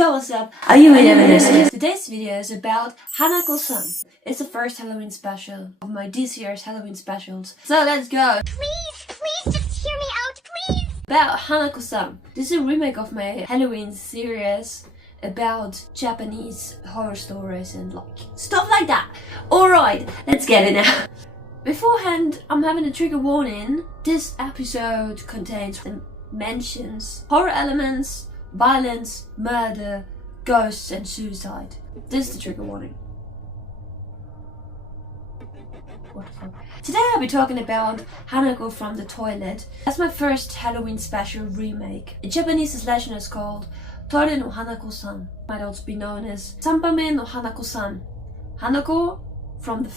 Yo, what's up? Ayumi Demon. Today's video is about Hanako-san. It's the first Halloween special of my this year's Halloween specials. So let's go! Please, just hear me out, please! About Hanako-san. This is a remake of my Halloween series about Japanese horror stories and stuff like that. Alright, let's get it now. Beforehand, I'm having a trigger warning. This episode contains mentions horror elements, violence, murder, ghosts and suicide. This is the trigger warning. What the fuck? Today I'll be talking about Hanako from the Toilet. That's my first Halloween special remake. In Japanese this legend is called Toire no Hanako-san. Might also be known as Sanpame no Hanako-san. Hanako from the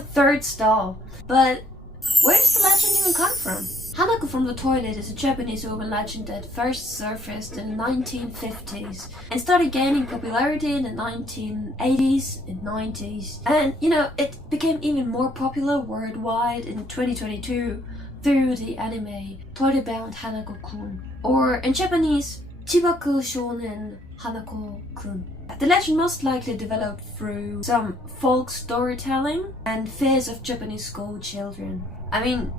third stall. But where does the legend even come from? Hanako from the Toilet is a Japanese urban legend that first surfaced in the 1950s and started gaining popularity in the 1980s and 90s. And it became even more popular worldwide in 2022 through the anime Toire-bound Hanako-kun, or in Japanese, Chibaku Shonen Hanako-kun. The legend most likely developed through some folk storytelling and fears of Japanese school children. I mean,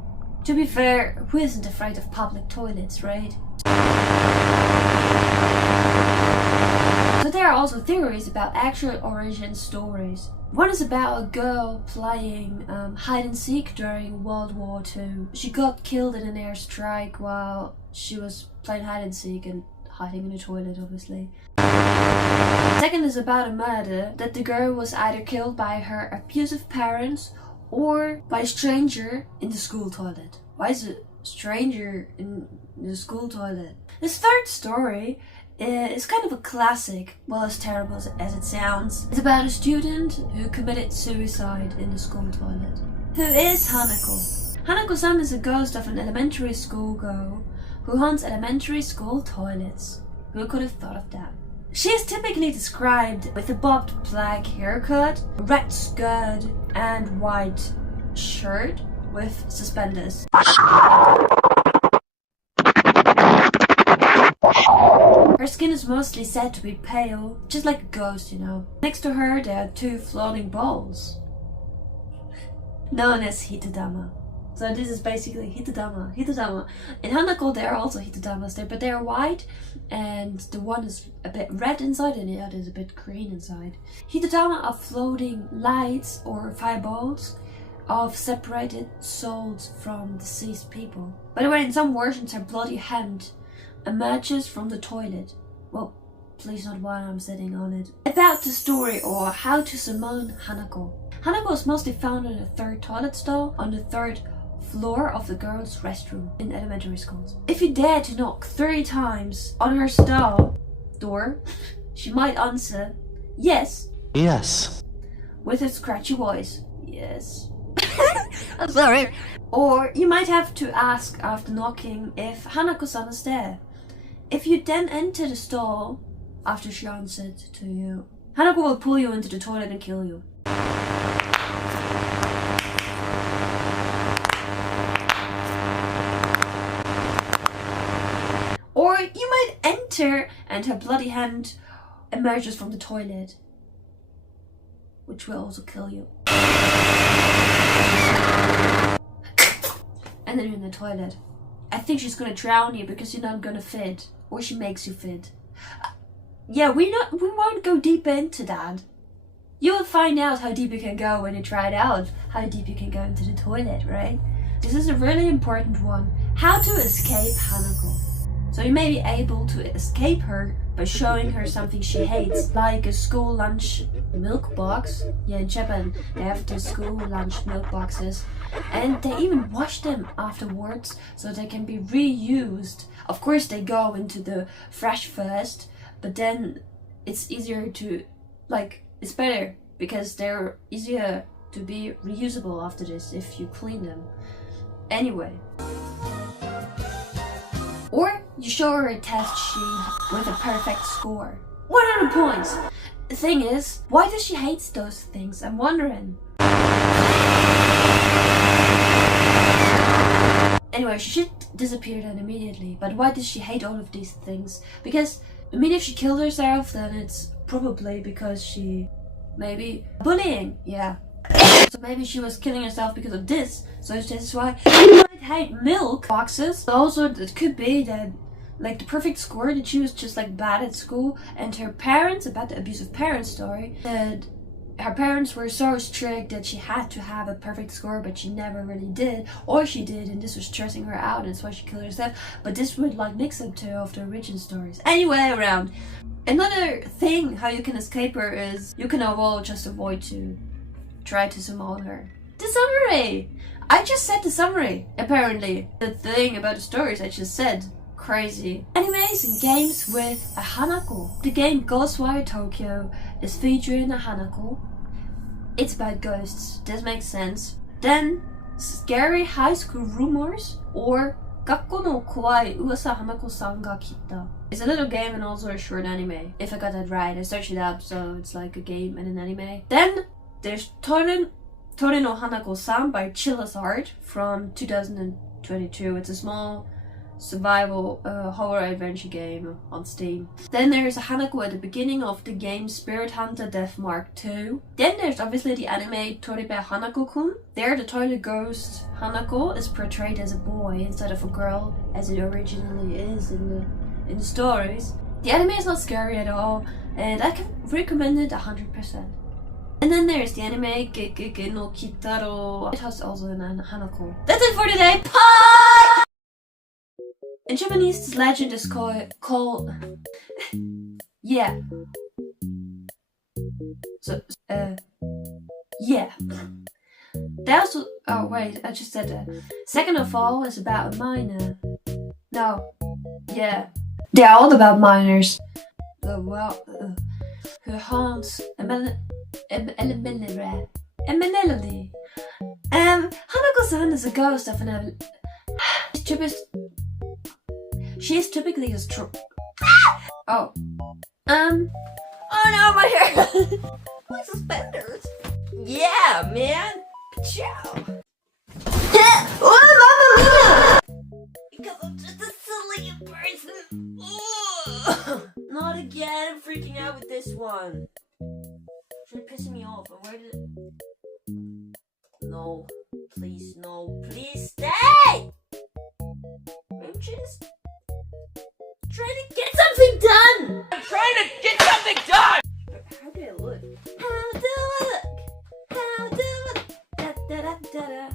to be fair, who isn't afraid of public toilets, right? So there are also theories about actual origin stories. One is about a girl playing hide and seek during World War II. She got killed in an airstrike while she was playing hide and seek and hiding in the toilet, obviously. Second is about a murder, that the girl was either killed by her abusive parents or by a stranger in the school toilet. Why is a stranger in the school toilet? This third story is kind of a classic, well, as terrible as it sounds. It's about a student who committed suicide in the school toilet. Who is Hanako? Hanako-san is a ghost of an elementary school girl who haunts elementary school toilets. Who could have thought of that? She is typically described with a bobbed black haircut, red skirt and white shirt with suspenders. Her skin is mostly said to be pale, just like a ghost, Next to her there are two floating balls, known as hitodama. So this is basically hitodama. In Hanako there are also hitodamas there, but they are white, and the one is a bit red inside and the other is a bit green inside. Hitodama are floating lights or fireballs of separated souls from deceased people. By the way, in some versions her bloody hand emerges from the toilet. Well, please not while I'm sitting on it. About the story or how to summon Hanako. Hanako is mostly found in the third toilet stall on the third floor of the girls' restroom in elementary schools. If you dare to knock 3 times on her stall door, she might answer, yes. Yes. With a scratchy voice. Yes. I'm sorry. Or you might have to ask after knocking if Hanako-san is there. If you then enter the stall after she answered to you, Hanako will pull you into the toilet and kill you. Or you might enter and her bloody hand emerges from the toilet, which will also kill you. And then you're in the toilet. I think she's gonna drown you because you're not gonna fit, or she makes you fit. Yeah, we won't go deep into that. You will find out how deep you can go when you try it out, how deep you can go into the toilet, right? This is a really important one. How to escape Hanako. So you may be able to escape her by showing her something she hates, like a school lunch milk box. Yeah, in Japan they have the school lunch milk boxes, and they even wash them afterwards so they can be reused. Of course they go into the fresh first, but then it's easier to, it's better because they're easier to be reusable after this if you clean them. Anyway. Or you show her a test sheet with a perfect score. 100 points! The thing is, why does she hate those things? I'm wondering. Anyway, she should disappeared then immediately. But why does she hate all of these things? Because, I mean, if she killed herself, then it's probably because she... maybe... bullying, yeah. So maybe she was killing herself because of this. So this is why she might hate milk boxes. Also, it could be that, like, the perfect score, that she was just, like, bad at school. And her parents, about the abusive parents story, that her parents were so strict that she had to have a perfect score, but she never really did. Or she did, and this was stressing her out, and that's why she killed herself. But this would, like, mix up two of the origin stories. Anyway, around. Another thing how you can escape her is you can overall just avoid to try to summon her. The summary! I just said the summary, apparently. The thing about the stories I just said. Crazy. Animes and games with a Hanako. The game Ghostwire Tokyo is featuring a Hanako. It's about ghosts. This makes sense. Then, Scary High School Rumors or Gakko no Kowai Uwasa Hanako-san ga Kita. It's a little game and also a short anime. If I got that right, I searched it up, so it's like a game and an anime. Then, there's Tori no Hanako-san by Chilla's Art from 2022. It's a small survival horror adventure game on Steam. Then there's a Hanako at the beginning of the game Spirit Hunter Death Mark 2. Then there's obviously the anime Toribe Hanako-kun. There the toilet ghost Hanako is portrayed as a boy instead of a girl as it originally is in the stories. The anime is not scary at all and I can recommend it 100%. And then there's the anime Gegege no Kitaro. It has also an Hanako. That's it for today. Bye! In Japanese, this legend is called yeah. So, yeah. They also, oh wait, I just said that. Second of all is about a miner. No, yeah. They're all about miners. Who haunts a melody. Hanako-san is a ghost of an She is typically a Oh. Oh no, my hair! My suspenders! Yeah, man! Ciao! Oh, Mamma Mia! Because I'm just a silly person! Not again, I'm freaking out with this one. It's pissing me off, and where did it... No. Please, no. Please stay! I'm just... trying to get something done! I'm trying to get something done! How do I look? How do I look? How do I look? Da da da da da.